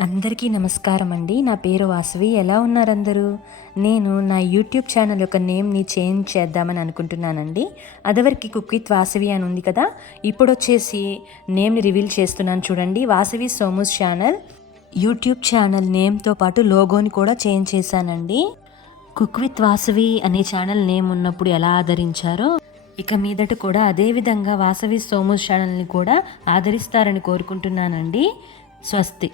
అందరికీ నమస్కారం అండి. నా పేరు వాసవి. ఎలా ఉన్నారు అందరూ నేను నా యూట్యూబ్ ఛానల్ యొక్క నేమ్ని చేంజ్ చేద్దామని అనుకుంటున్నానండి. అదవరికి కుక్ విత్ వాసవి అని ఉంది కదా ఇప్పుడు వచ్చేసి నేమ్ని రివీల్ చేస్తున్నాను చూడండి. Vasavi Somu's channel. YouTube channel నేమ్తో పాటు లోగోని కూడా చేంజ్ చేశానండి. కుక్ విత్ వాసవి అనే ఛానల్ నేమ్ ఉన్నప్పుడు ఎలా ఆదరించారో ఇక మీదట కూడా అదేవిధంగా వాసవి సోమూస్ ఛానల్ని కూడా ఆదరిస్తారని కోరుకుంటున్నానండి. స్వస్తి.